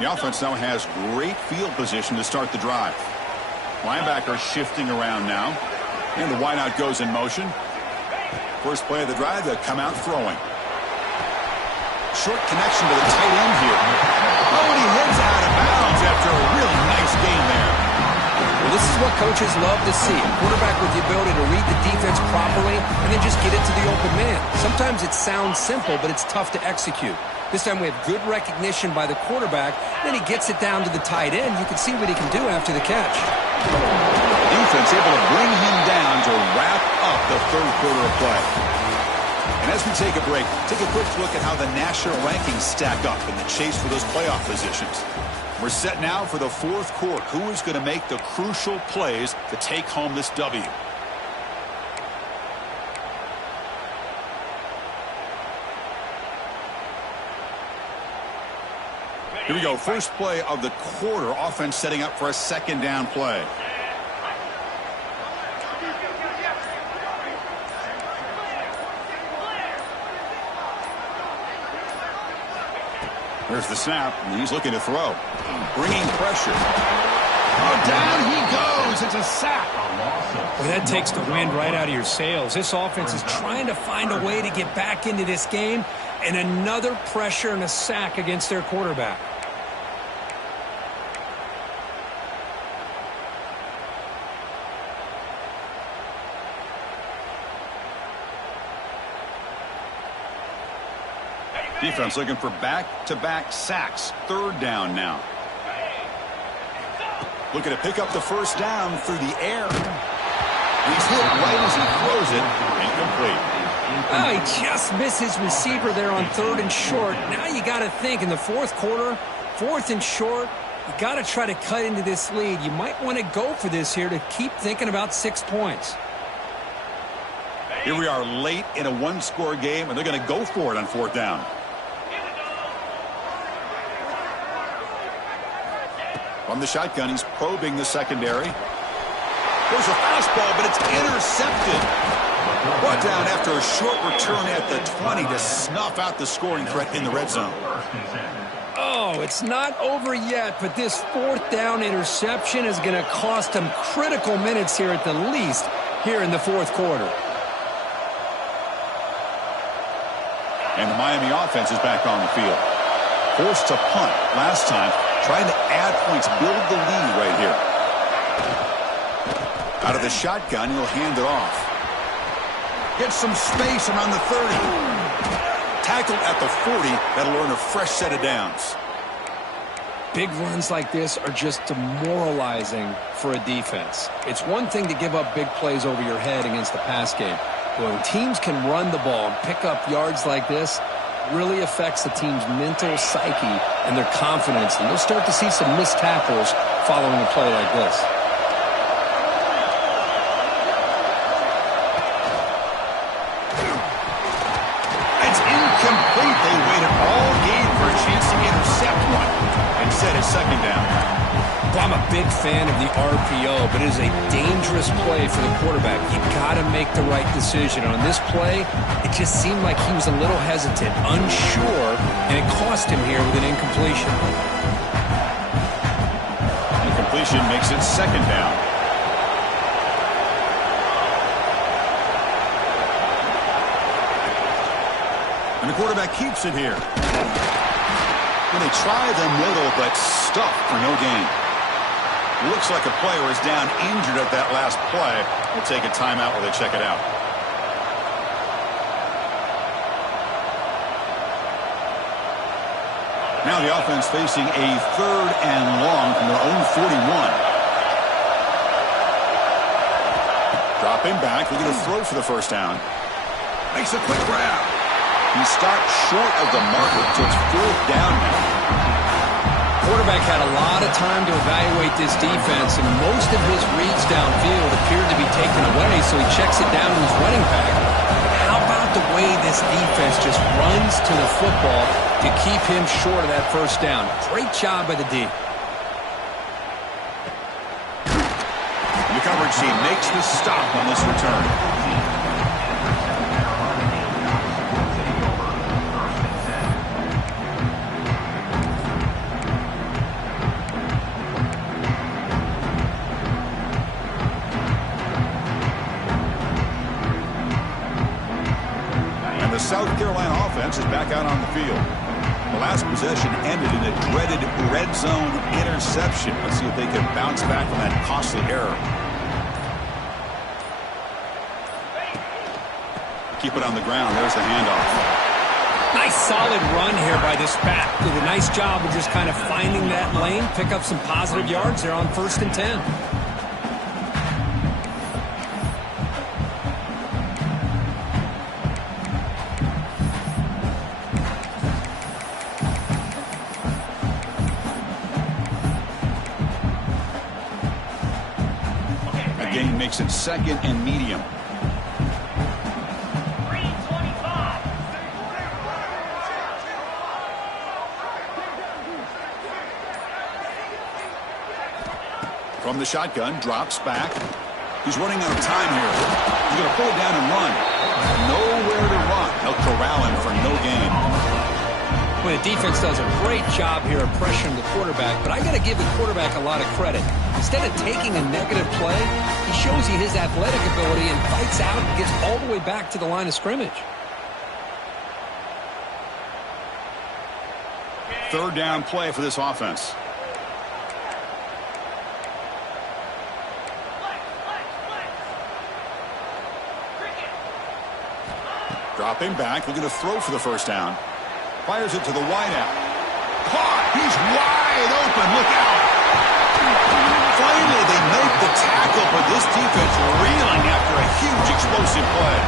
The offense now has great field position to start the drive. Linebacker shifting around now. And the wideout goes in motion. First play of the drive, they'll come out throwing. Short connection to the tight end here. Oh, and he heads out of bounds after a really nice gain there. Well, this is what coaches love to see. A quarterback with the ability to read the defense properly and then just get it to the open man. Sometimes it sounds simple, but it's tough to execute. This time we have good recognition by the quarterback. Then he gets it down to the tight end. You can see what he can do after the catch. Defense able to bring him down to wrap up the 3rd quarter of play. And as we take a break, take a quick look at how the national rankings stack up in the chase for those playoff positions. We're set now for the 4th quarter. Who is going to make the crucial plays to take home this W? Here we go. First play of the quarter. Offense setting up for a 2nd down play. There's the snap, and he's looking to throw. Bringing pressure. Oh, down he goes. It's a sack. Well, that takes the wind right out of your sails. This offense is trying to find a way to get back into this game, and another pressure and a sack against their quarterback. Defense looking for back-to-back sacks. 3rd down now. Looking to pick up the first down through the air. He's hit right as he throws it. Incomplete. Oh, he just missed his receiver there on 3rd and short. Now you got to think in the 4th quarter, 4th and short, You got to try to cut into this lead. You might want to go for this here to keep thinking about 6 points. Here we are late in a one-score game, and they're going to go for it on 4th down. From the shotgun, he's probing the secondary. There's a fastball, but it's intercepted. Brought down after a short return at the 20 to snuff out the scoring threat in the red zone. Oh, it's not over yet, but this 4th down interception is going to cost him critical minutes here at the least here in the 4th quarter. And the Miami offense is back on the field. Forced to punt last time, trying to add points, build the lead right here. Out of the shotgun, he'll hand it off. Gets some space around the 30. Tackled at the 40. That'll earn a fresh set of downs. Big runs like this are just demoralizing for a defense. It's one thing to give up big plays over your head against the pass game. But when teams can run the ball and pick up yards like this, it really affects the team's mental psyche and their confidence. And you'll start to see some missed tackles following a play like this. Incomplete. They waited all game for a chance to intercept one. Instead, it's 2nd down. Well, I'm a big fan of the RPO, but it is a dangerous play for the quarterback. You got to make the right decision. On this play, it just seemed like he was a little hesitant, unsure, and it cost him here with an incompletion. Incompletion makes it 2nd down. And the quarterback keeps it here. And they try the middle, but stuffed for no gain. Looks like a player is down injured at that last play. We'll take a timeout while they check it out. Now the offense facing a 3rd and long from their own 41. Dropping back, looking to throw for the 1st down. Makes a quick grab. He stopped short of the marker, so it's 4th down now. Quarterback had a lot of time to evaluate this defense, and most of his reads downfield appeared to be taken away, so he checks it down to his running back. How about the way this defense just runs to the football to keep him short of that 1st down? Great job by the D. The coverage team makes the stop on this return. The South Carolina offense is back out on the field. The last possession ended in a dreaded red zone interception. Let's see if they can bounce back from that costly error. Keep it on the ground. There's the handoff. Nice solid run here by this back. Did a nice job of just kind of finding that lane, pick up some positive yards there on 1st and 10. Gain makes it 2nd and medium. From the shotgun, drops back. He's running out of time here. He's going to pull it down and run. Nowhere to run. They'll corral him for no gain. Well, the defense does a great job here of pressuring the quarterback, but I got to give the quarterback a lot of credit. Instead of taking a negative play, he shows you his athletic ability and fights out and gets all the way back to the line of scrimmage. 3rd down play for this offense. Dropping back, looking to throw for the 1st down. Fires it to the wideout. Caught! He's wide open. Look out! Finally, they make the tackle, but this defense reeling after a huge explosive play.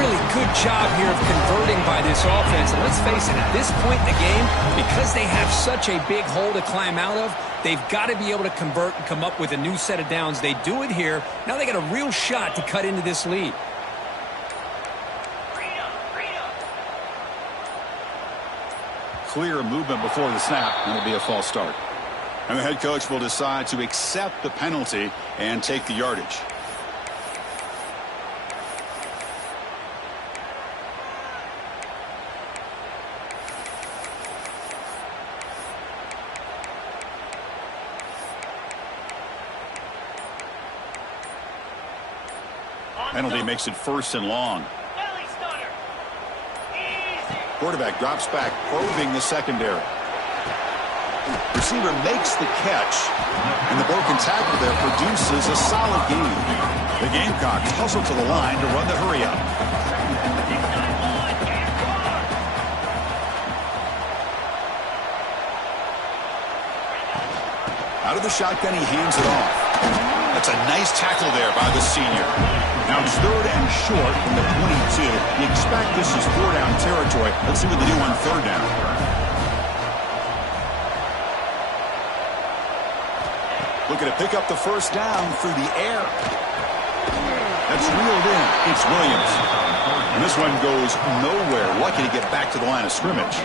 really good job here of converting by this offense. And let's face it, at this point in the game, because they have such a big hole to climb out of, they've got to be able to convert and come up with a new set of downs. They do it here. Now they got a real shot to cut into this lead. Clear movement before the snap, and it'll be a false start. And the head coach will decide to accept the penalty and take the yardage. Penalty makes it 1st and long. Quarterback drops back, probing the secondary. Receiver makes the catch, and the broken tackle there produces a solid gain. The Gamecocks hustle to the line to run the hurry-up. Out of the shotgun, he hands it off. That's a nice tackle there by the senior. Now it's 3rd and short from the 22. You expect this is 4-down territory. Let's see what they do on 3rd down. Looking to pick up the 1st down through the air. That's reeled in. It's Williams. And this one goes nowhere. Lucky to get back to the line of scrimmage.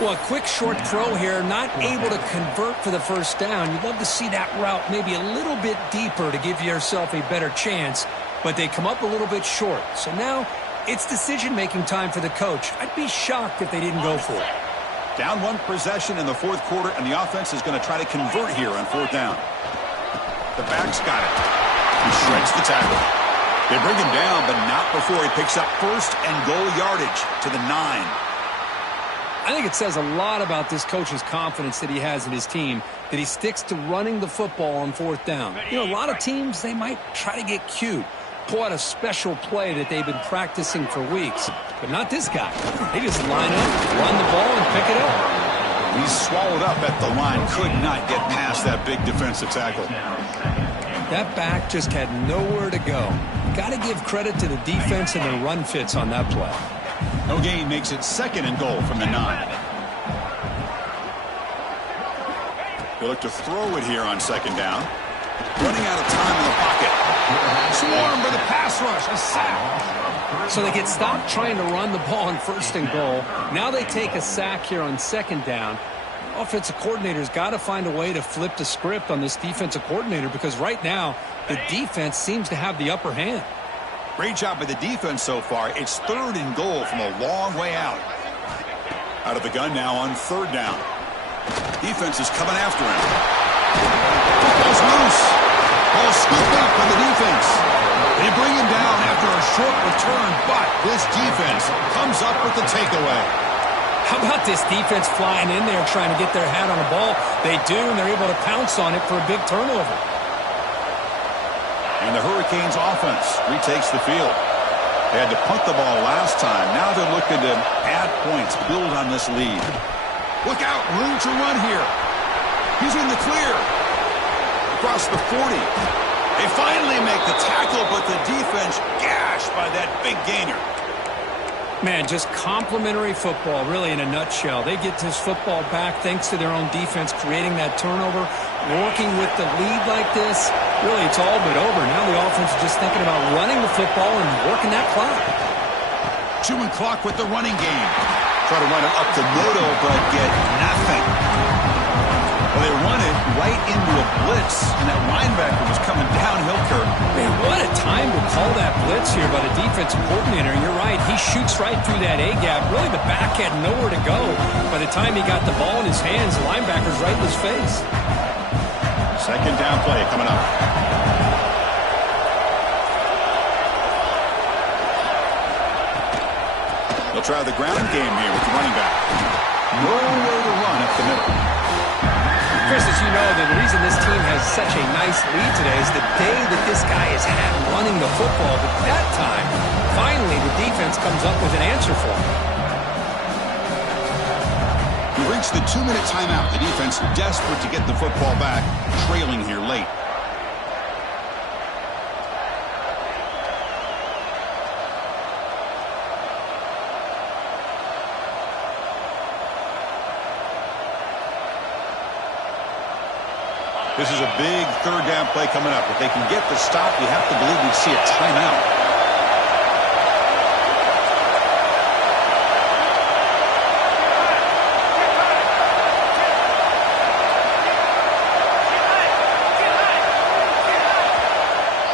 Well, a quick short throw here, not able to convert for the 1st down. You'd love to see that route maybe a little bit deeper to give yourself a better chance, but they come up a little bit short. So now it's decision-making time for the coach. I'd be shocked if they didn't go for it. Down 1 possession in the 4th quarter, and the offense is going to try to convert here on 4th down. The back's got it. He shreds the tackle. They bring him down, but not before he picks up 1st and goal yardage to the 9. I think it says a lot about this coach's confidence that he has in his team, that he sticks to running the football on 4th down. You know, a lot of teams, they might try to get cute, pull out a special play that they've been practicing for weeks. But not this guy. They just line up, run the ball, and pick it up. He's swallowed up at the line. Could not get past that big defensive tackle. That back just had nowhere to go. Got to give credit to the defense and their run fits on that play. No gain makes it 2nd and goal from the 9. They look to throw it here on 2nd down. Running out of time in the pocket. Swarm for the pass rush. A sack. So they get stopped trying to run the ball on 1st and goal. Now they take a sack here on 2nd down. Offensive coordinator's got to find a way to flip the script on this defensive coordinator, because right now the defense seems to have the upper hand. Great job by the defense so far. It's 3rd and goal from a long way out. Out of the gun now on 3rd down. Defense is coming after him. Football's loose. Ball scooped up by the defense. They bring him down after a short return, but this defense comes up with the takeaway. How about this defense flying in there trying to get their hat on the ball? They do, and they're able to pounce on it for a big turnover. And the Hurricanes offense retakes the field. They had to punt the ball last time. Now they're looking to add points, build on this lead. Look out, room to run here. He's in the clear. Across the 40. They finally make the tackle, but the defense gashed by that big gainer. Man, just complimentary football, really, in a nutshell. They get this football back thanks to their own defense, creating that turnover, working with the lead like this. Really, it's all but over. Now the offense is just thinking about running the football and working that clock. Chewing clock with the running game. Try to run it up to Noto, but get nothing. Well, they run it right into a blitz, and that linebacker was coming downhill curve. Man, what a time to call that blitz here by the defensive coordinator. You're right, he shoots right through that A-gap. Really, the back had nowhere to go. By the time he got the ball in his hands, the linebacker's right in his face. 2nd down play coming up. They'll try the ground game here with the running back. Nowhere to run up the middle. Chris, as you know, the reason this team has such a nice lead today is the day that this guy has had running the football. But that time, finally, the defense comes up with an answer for him. We reached the 2-minute timeout. The defense desperate to get the football back, trailing here late. This is a big third down play coming up. If they can get the stop, you have to believe we'd see a timeout.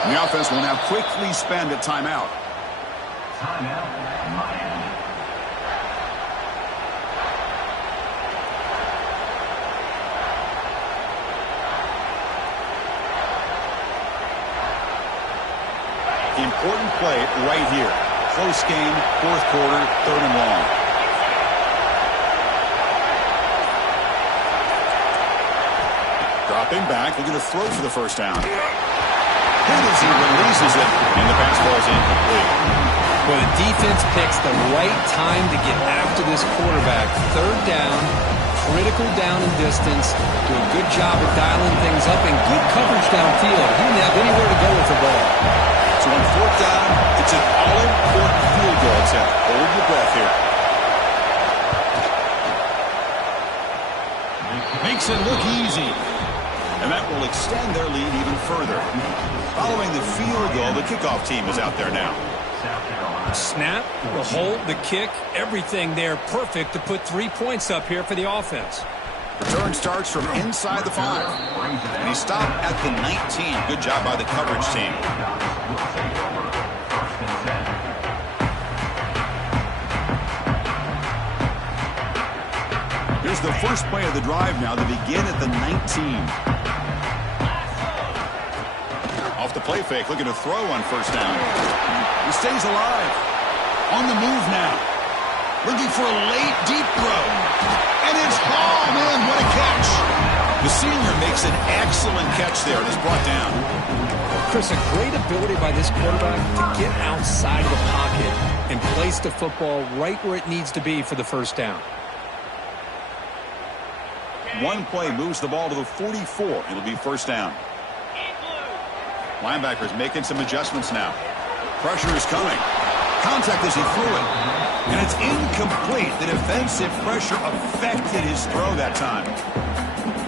And the offense will now quickly spend a timeout. Timeout, Miami. The important play right here. Close game, fourth quarter, third and long. Dropping back, looking to throw for the first down. Hit as he releases it, and the pass falls incomplete. Well, the defense picks the right time to get after this quarterback. Third down, critical down and distance. Do a good job of dialing things up and good coverage downfield. He didn't have anywhere to go with the ball. So on fourth down, it's an all-important field goal. Except hold your breath here. Makes it look easy. And that will extend their lead even further. Following the field goal, the kickoff team is out there now. Snap, the hold, the kick, everything there perfect to put 3 points up here for the offense. Return starts from inside the 5. And he stopped at the 19. Good job by the coverage team. Here's the first play of the drive now. They begin at the 19. Off the play fake, looking to throw on first down. He stays alive. On the move now. Looking for a late, deep throw. And it's hauled in. What a catch. The senior makes an excellent catch there. It is brought down. Chris, a great ability by this quarterback to get outside of the pocket and place the football right where it needs to be for the first down. One play moves the ball to the 44. It'll be first down. Linebackers making some adjustments now. Pressure is coming. Contact as he threw it. And it's incomplete. The defensive pressure affected his throw that time.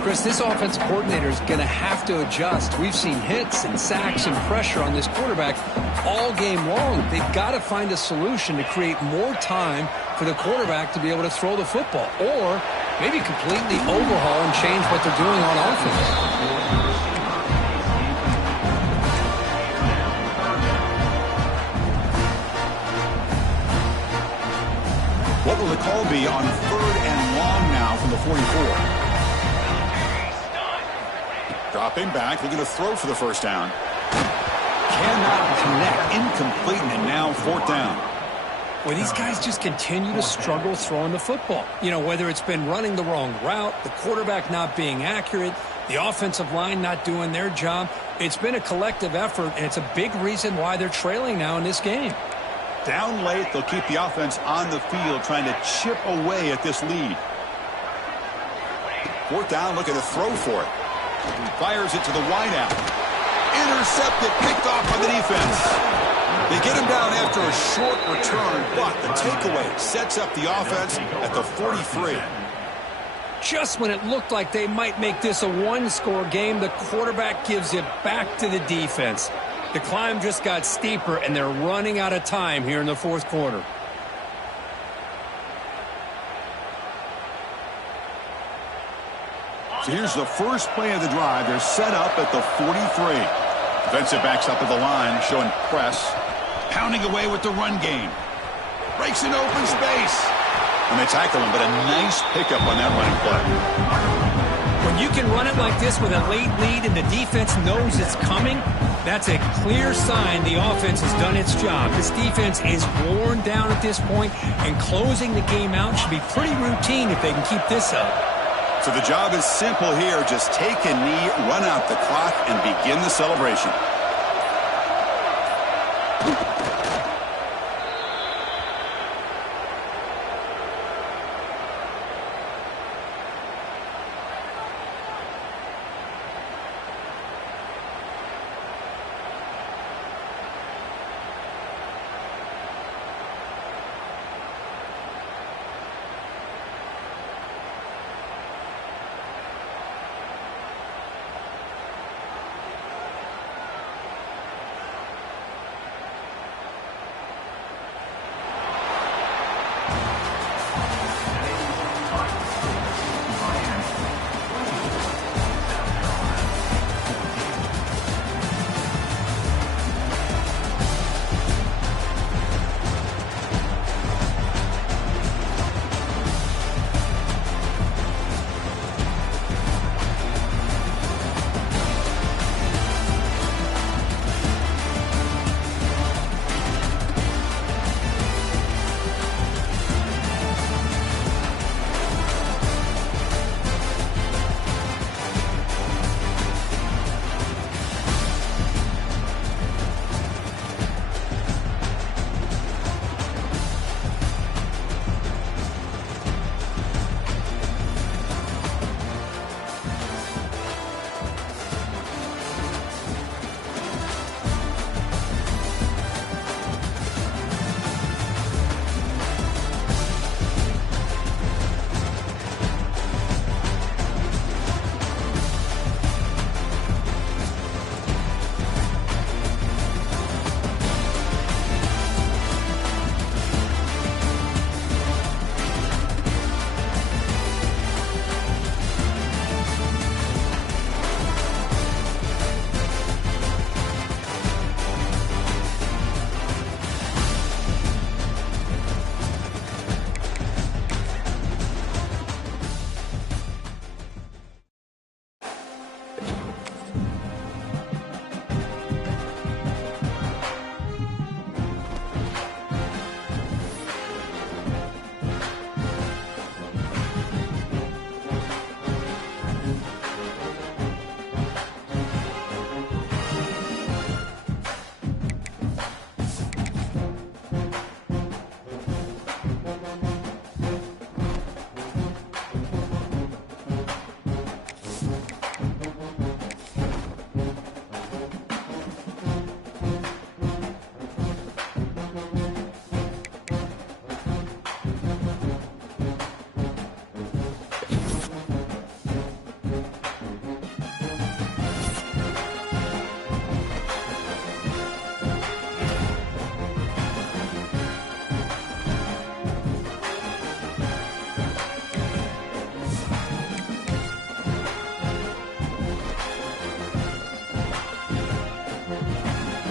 Chris, this offense coordinator is going to have to adjust. We've seen hits and sacks and pressure on this quarterback all game long. They've got to find a solution to create more time for the quarterback to be able to throw the football. Or maybe completely overhaul and change what they're doing on offense. What will the call be on third and long now from the 44? Dropping back, looking to throw for the first down. Cannot connect, incomplete, and now fourth down. Well, these guys just continue to struggle throwing the football. You know, whether it's been running the wrong route, the quarterback not being accurate, the offensive line not doing their job. It's been a collective effort, and it's a big reason why they're trailing now in this game. Down late, they'll keep the offense on the field, trying to chip away at this lead. Fourth down, looking to throw for it. Fires it to the wideout. Intercepted, picked off by the defense. They get him down after a short return, but the takeaway sets up the offense at the 43. Just when it looked like they might make this a one-score game, the quarterback gives it back to the defense. The climb just got steeper, and they're running out of time here in the fourth quarter. So here's the first play of the drive. They're set up at the 43. Defensive backs up at the line, showing press. Pounding away with the run game. Breaks in open space. And they tackle him, but a nice pickup on that running play. When you can run it like this with a late lead and the defense knows it's coming, that's a clear sign the offense has done its job. This defense is worn down at this point, and closing the game out should be pretty routine if they can keep this up. So the job is simple here. Just take a knee, run out the clock, and begin the celebration.